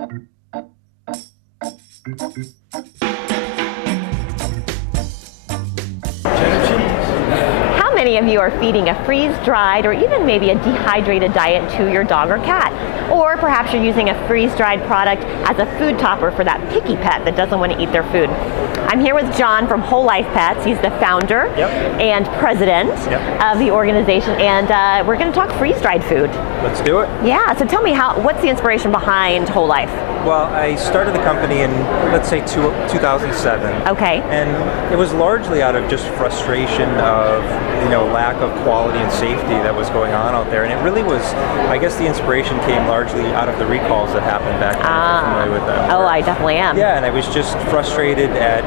How many of you are feeding a freeze-dried or even maybe a dehydrated diet to your dog or cat? Or perhaps you're using a freeze-dried product as a food topper for that picky pet that doesn't want to eat their food. I'm here with John from Whole Life Pets. He's the founder and president of the organization, and we're going to talk freeze-dried food. Let's do it. Yeah, so tell me, what's the inspiration behind Whole Life? Well, I started the company in, let's say, 2007. Okay. And it was largely out of just frustration of, lack of quality and safety that was going on out there. And it really was, I guess the inspiration came largely out of the recalls that happened back then. If you're familiar with them. Oh, I definitely am. Yeah, and I was just frustrated at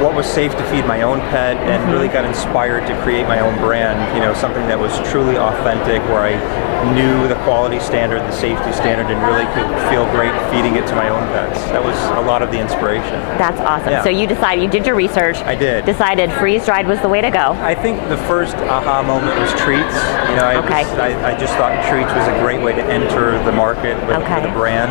what was safe to feed my own pet, and really got inspired to create my own brand, something that was truly authentic, where I knew the quality standard, the safety standard, and really could feel great feeding it to my own pets. That was a lot of the inspiration. That's awesome. Yeah. So you did your research. I did. Decided freeze-dried was the way to go. I think the first aha moment was treats. I just thought treats was a great way to enter the market with a brand.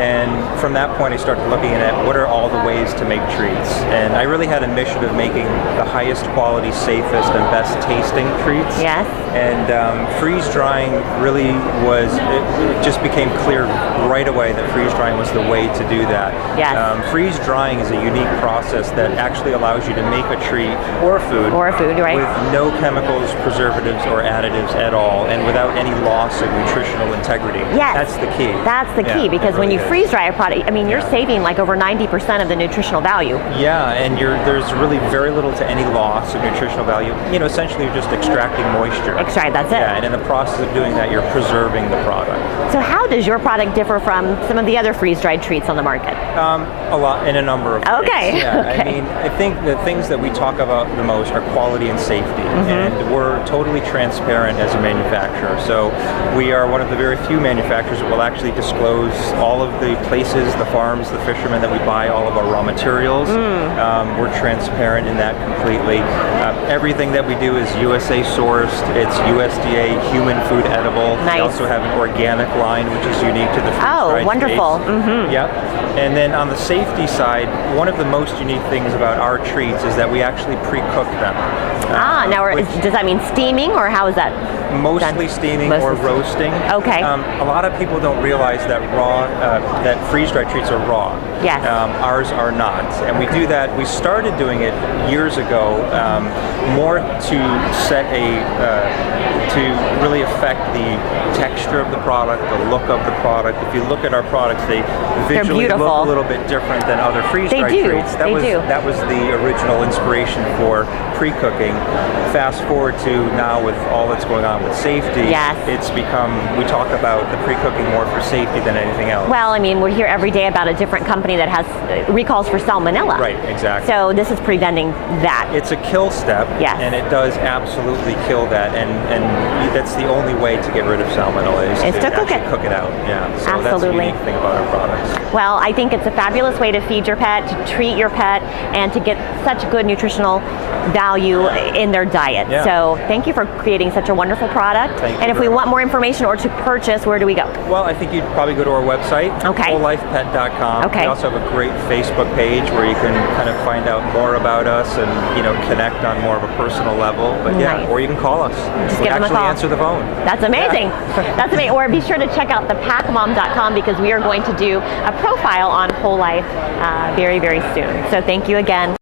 And from that point I started looking at what are all the ways to make treats. And I really had a mission of making the highest quality, safest, and best tasting treats. Yes. And freeze drying really was, it just became clear right away that freeze drying was the way to do that. Yes. Freeze drying is a unique process that actually allows you to make a treat or a food. Right. With no chemicals, preservatives, or additives at all, and without any loss of nutritional integrity. Yes. That's the key. That's the key, because when you freeze dry a product, you're saving like over 90% of the nutritional value. Yeah, and there's really very little to any loss of nutritional value. Essentially you're just extracting moisture. That's it. Yeah, and in the process of doing that, you're preserving the product. So how does your product differ from some of the other freeze-dried treats on the market? A lot, in a number of ways. Okay. Yeah, Okay. I think the things that we talk about the most are quality and safety, and we're totally transparent as a manufacturer. So we are one of the very few manufacturers that will actually disclose all of the places, the farms, the fishermen that we buy all of our raw materials. We're transparent in that completely. Everything that we do is USA sourced. It's USDA human food edible. Nice. We also have an organic line, which is unique to the freeze-dried Oh, wonderful. space. Yep. And then on the safety side, one of the most unique things about our treats is that we actually pre-cook them. Does that mean steaming, or how is that? Mostly steaming or roasting. Okay. A lot of people don't realize that that freeze-dried treats are raw. Yes. Ours are not, and we do that. We started doing it years ago, more to set to really affect the texture of the product, the look of the product. If you look at our products, they visually look a little bit different than other freeze-dried treats. That was the original inspiration for pre-cooking. Fast forward to now with all that's going on with safety, it's become, we talk about the pre-cooking more for safety than anything else. Well, we hear every day about a different company that has recalls for salmonella. Right, exactly. So this is preventing that. It's a kill step, and it does absolutely kill that, and that's the only way to get rid of salmonella is to cook it out. Yeah, so absolutely. That's the unique thing about our products. Well, I think it's a fabulous way to feed your pet, to treat your pet, and to get such good nutritional value in their diet. Yeah. So thank you for creating such a wonderful product. And if we want more information or to purchase, where do we go? Well, I think you'd probably go to our website, wholelifepet.com. Okay. We also have a great Facebook page where you can kind of find out more about us and connect on more of a personal level. But or you can call us. Just we give them a actually call. Answer the phone. That's amazing. That's amazing. Or be sure to check out thepackmom.com, because we are going to do a profile on Whole Life very, very soon. So thank you again.